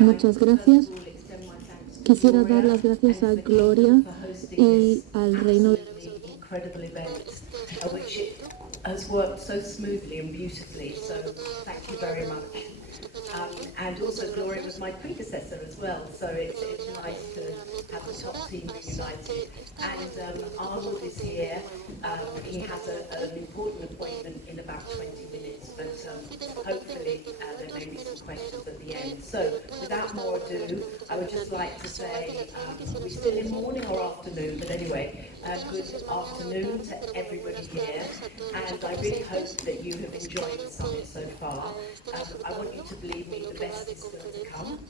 Muchas gracias. Quisiera dar las gracias a Gloria y al Reino de incredible event, which has worked so smoothly and beautifully, so thank you very much. And also Gloria was my predecessor as well, so it's nice to have the top team reunited. And Arnold is here. He has an important appointment in about 20 minutes, but hopefully there may be some questions at the end. So without more ado, I would just like to say, are we still in morning or afternoon? But anyway, good afternoon to everybody here, and I really hope that you have enjoyed the summit so far. I want you to believe me, the best is still to come.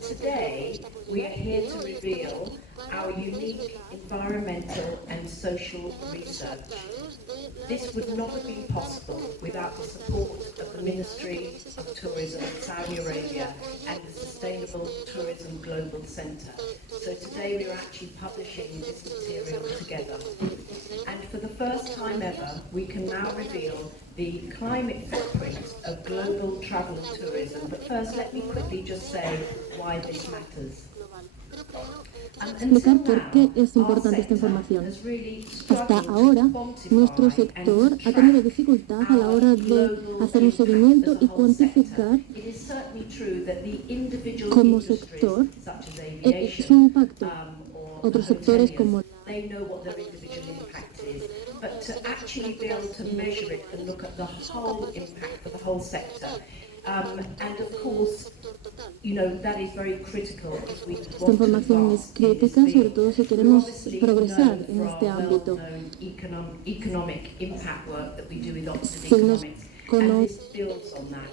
Today, we are here to reveal our unique environmental and social research. This would not have been possible without the support of the Ministry of Tourism in Saudi Arabia and the Sustainable Tourism Global Centre. So today we are actually publishing this material together. And for the first time ever, we can now reveal the climate footprint of global travel and tourism. But first, let me quickly just say why this matters. Explicar por qué es importante esta información. Hasta ahora, nuestro sector ha tenido dificultad a la hora de hacer un seguimiento y cuantificar como sector su impacto. Otros sectores como but to actually be able to measure it and look at the whole impact for the whole sector. And of course, you know, that is very critical if we esta información es crítica, sobre todo si queremos progresar en este ámbito. Economic impact work that we do with Oxford Economics, and this builds on that.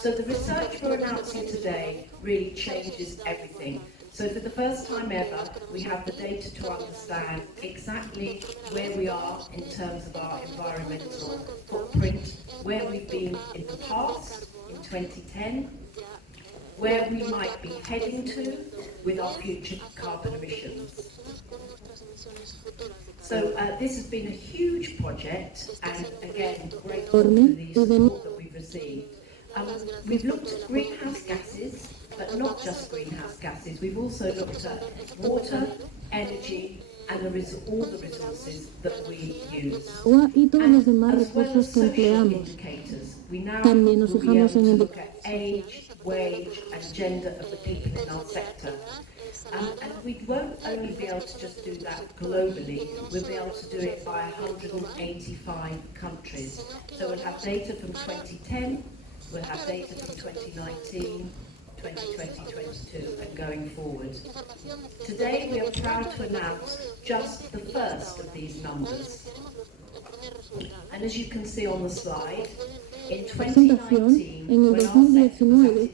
So the research we're announcing today really changes everything. So for the first time ever, we have the data to understand exactly where we are in terms of our environmental footprint, where we've been in the past, in 2010, where we might be heading to with our future carbon emissions. So this has been a huge project, and again, grateful for the support that we've received. We've looked at greenhouse gases, but not just greenhouse gases. We've also looked at water, energy, and all the resources that we use. Y todos los demás recursos que empleamos. También nos fijamos en el age, wage, and gender of the people in our sector. And we won't only be able to just do that globally, we'll be able to do it by 185 countries. So we'll have data from 2010, we'll have data from 2019, 2020, 2022 and going forward. Today we are proud to announce just the first of these numbers. And as you can see on the slide, in 2019, en el 2019,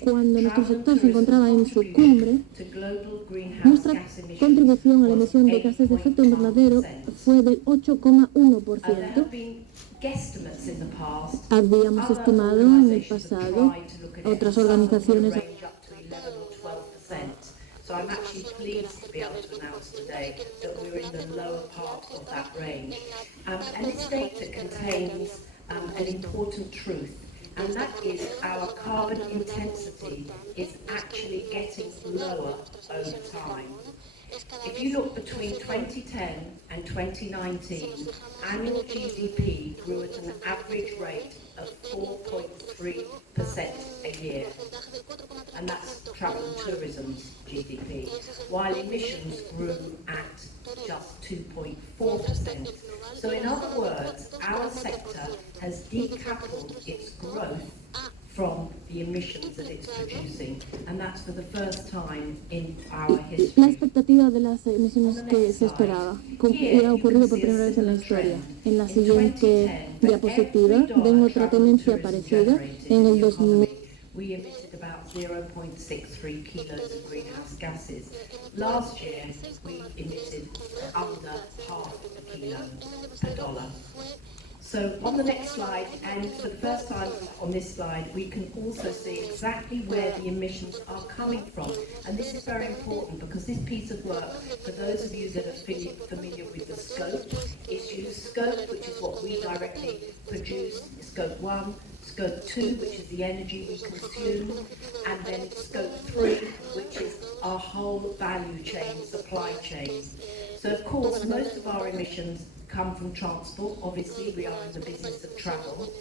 cuando nuestro sector se encontraba en su cumbre, nuestra contribución a la emisión de gases de efecto invernadero fue del 8,1%. Habíamos estimado en el pasado otras organizaciones. So I'm actually pleased to be able to announce today that we're in the lower part of that range. And this data contains an important truth, and that is our carbon intensity is actually getting lower over time. If you look between 2010 and 2019, annual GDP grew at an average rate of 4.3% a year, and that's travel and tourism's GDP, while emissions grew at just 2.4%. So in other words, our sector has decoupled its growth from the emissions that it's producing, and that's for the first time in our history. La expectativa de las emisiones que se esperaba ha ocurrido por primera vez en la historia. En la siguiente diapositiva ven otra tendencia parecida en el 2000. We emitted about 0.63 kilos of greenhouse gases. Last year, we emitted under half a kilo per dollar. So on the next slide, and for the first time on this slide, we can also see exactly where the emissions are coming from. And this is very important because this piece of work, for those of you that are familiar with the scope, is use scope, which is what we directly produce, scope 1, scope 2, which is the energy we consume, and then scope which is our whole value chain, supply chain. So of course, most of our emissions come from transport. Obviously, we are in the business of travel.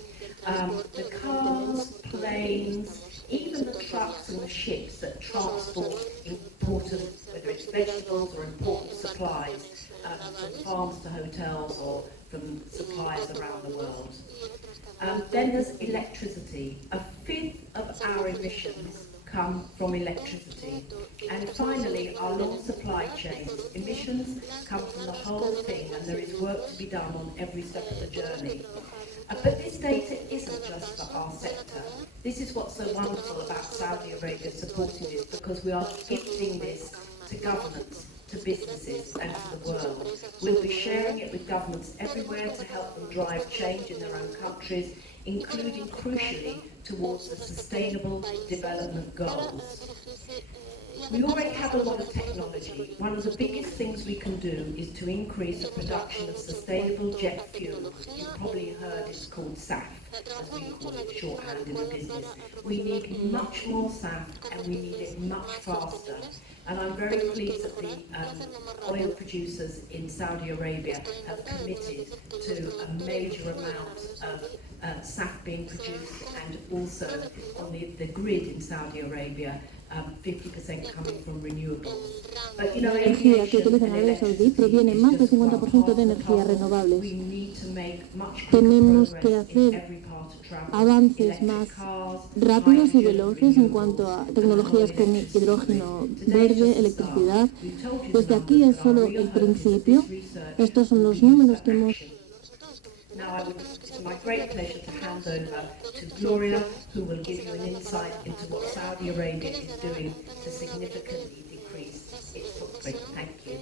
The cars, planes, even the trucks and the ships that transport important, whether it's vegetables or important supplies, from farms to hotels or from suppliers around the world. Then there's electricity. A fifth of our emissions come from electricity. And finally, our long supply chains. Emissions come from the whole thing, and there is work to be done on every step of the journey. But this data isn't just for our sector. This is what's so wonderful about Saudi Arabia supporting this, because we are gifting this to governments, to businesses and to the world. We'll be sharing it with governments everywhere to help them drive change in their own countries, including, crucially, towards the Sustainable Development Goals. We already have a lot of technology. One of the biggest things we can do is to increase the production of sustainable jet fuel. You've probably heard it's called SAF, as we call it, shorthand in the business. We need much more SAF, and we need it much faster. And I'm very pleased that the oil producers in Saudi Arabia have committed to a major amount of SAF being produced, and also on the grid in Saudi Arabia, 50% coming from renewables. But, you know, La energía que utiliza Arabia Saudí proviene más del 50% de energías renovables. Tenemos que hacer avances más rápidos y veloces en cuanto a tecnologías con hidrógeno verde, electricidad. Desde aquí es solo el principio. Estos son los números que hemos... Now it's my great pleasure to hand over to Gloria, who will give you an insight into what Saudi Arabia is doing to significantly decrease its footprint. Thank you.